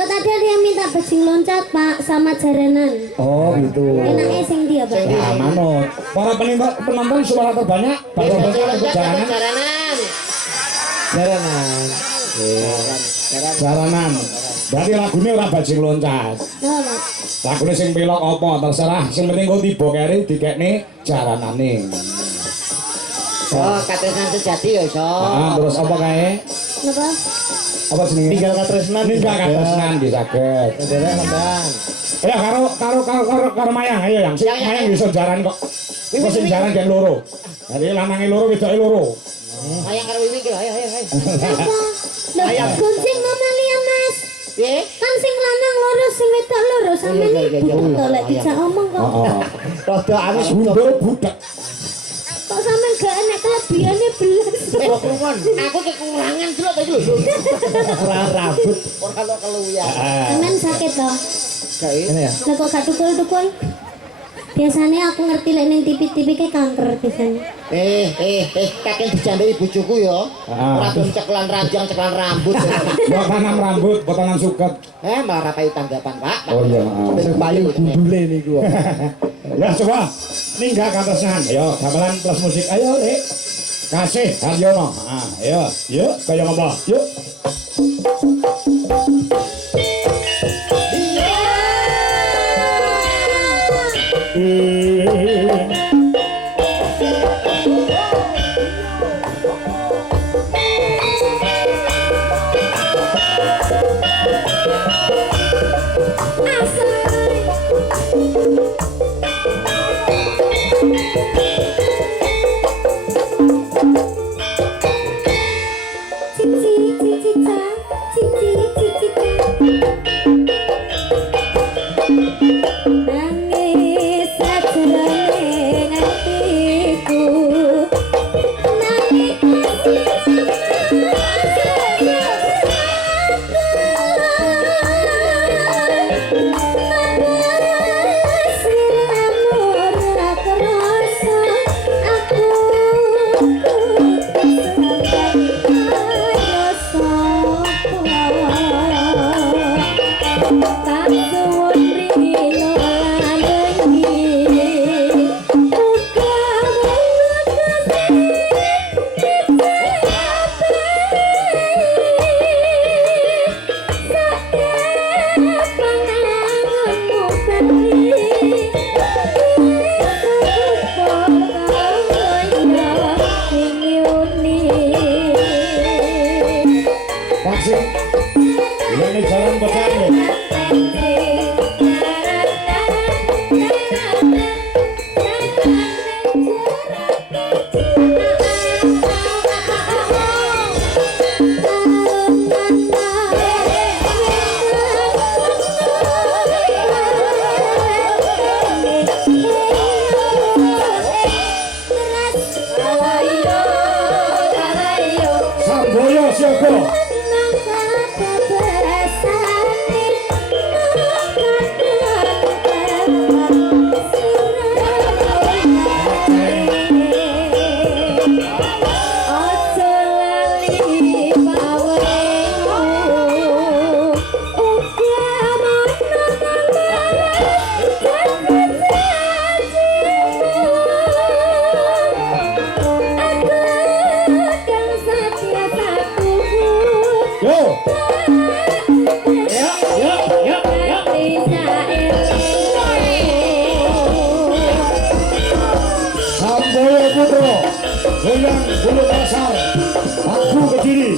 Kok tadi ada yang minta bajing loncat Pak sama jaranan. Oh gitu. Enaknya sing dia Pak. Ya manut. Para penonton suara terbanyak pada jaranan. Jaranan. Jaranan. Berarti lagunya ora bajing loncat. Nah, Pak. Lagune sing pilok apa terserah, sing penting kok tiba kere dikekne jaranane. Oh, katresnan sejati ya, iso. Terus apa kae? Napa? Apa jenenge? Ninggal katresnan. Ninggal katresnan disaged. Saudara sampean. Ya karo Mayang ayo yang. Mayang bisa jaran kok. Wis sing jaran gen loro. Dadi lanange loro wedoke loro. Mayang karo Wiwi ki, ayo. Ayam kucing Mamalia Mas. Piye? Kan sing lanang loro sing wedok loro sampeyan iki to lek dijak omong kok. Rada anu budak. Kok sampeyan gak enek kelebihane belas. Aku kekurangan delok to iki lho. Ora rambut. Ora lo keluya. Sampeyan sakit to? Gak ini ya. Lah kok gak tukul-tukul? Biasanya aku ngerti lek ning TV-TV ke kanker biasanya. Kakek dijandai bojoku ya. Ora gelem ceklan ranjang, ceklan rambut. Mbok tanam rambut, potongan suket. Malah payu tanggapan, Pak. Oh iya, maaf. Payu gundule niku. Ya coba ninggal katresnan. Ayo, gamelan plus musik. Ayo, Dik. Kasih Haryono. Ayo, yuk kaya ngapa? Yuk. Goyang bulu kasar, aku berdiri.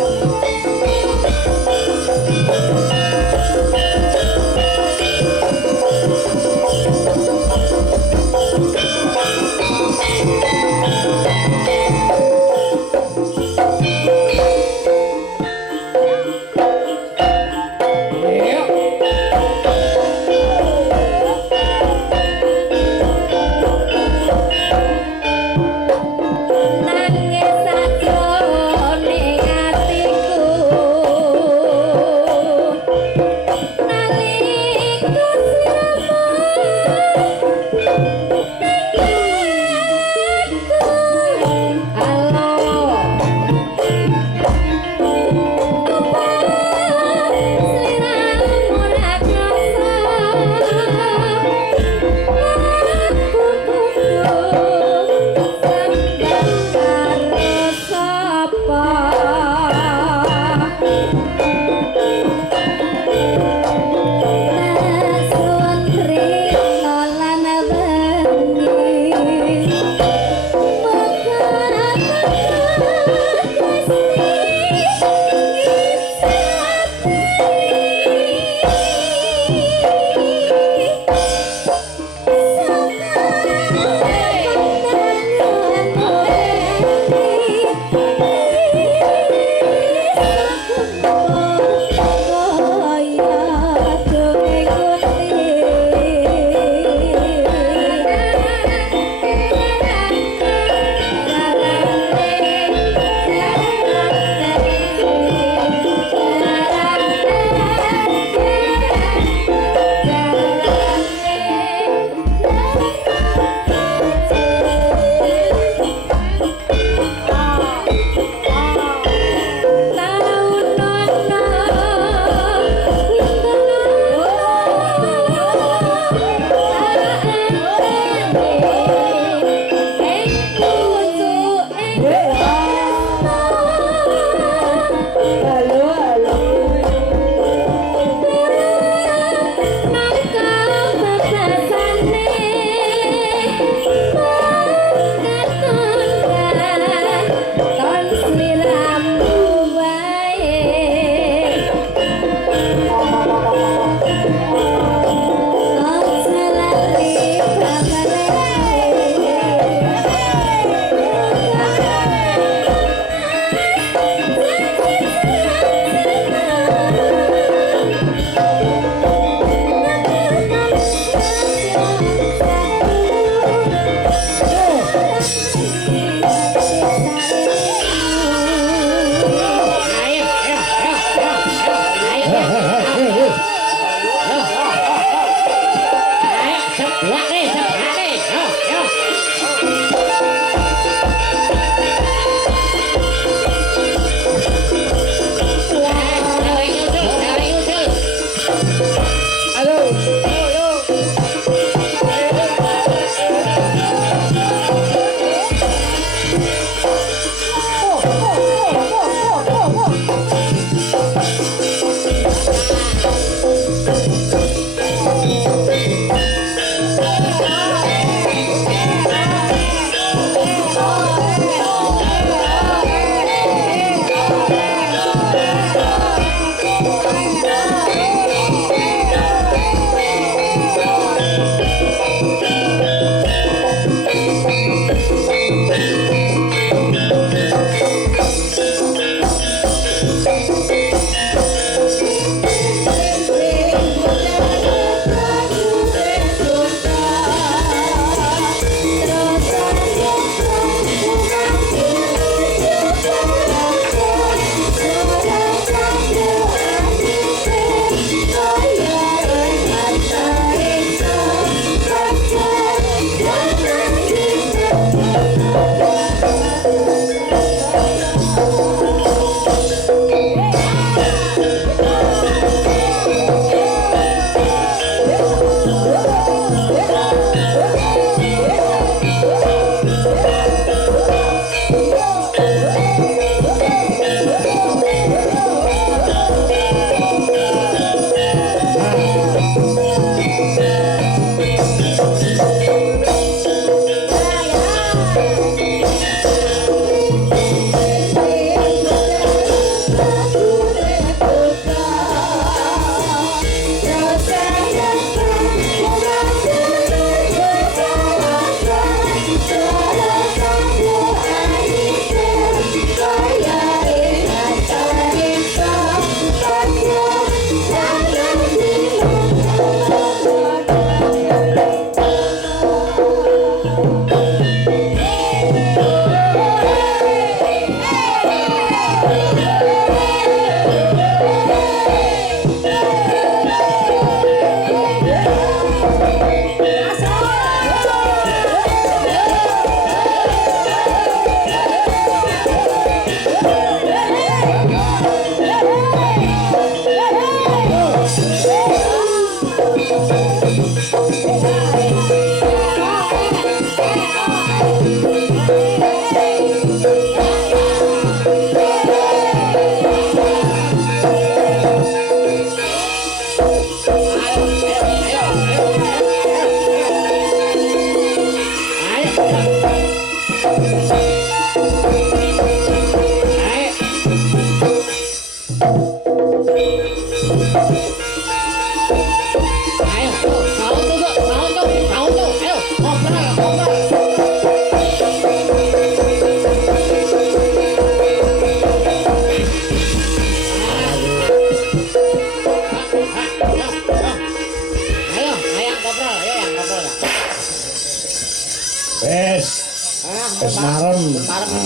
Wis marem.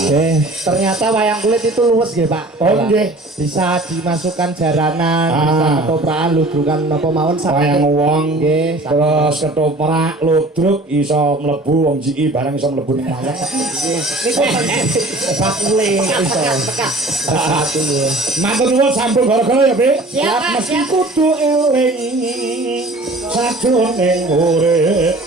Nggih, ternyata wayang kulit itu luwes nggih, Pak. Oh nggih. Bisa dimasukkan jaranan, bisa ketoprakan, ludrukan napa mawon Wayang wong nggih, terus ketoprak, ludruk iso mlebu wong jiki barang iso mlebu ning wayang. niku Pak kulit iso. Satu nggih. Matur nuwun sampun gara-gara ya, Pak. Siap, Pak, Mesti siap. kudu eling sajroning urip.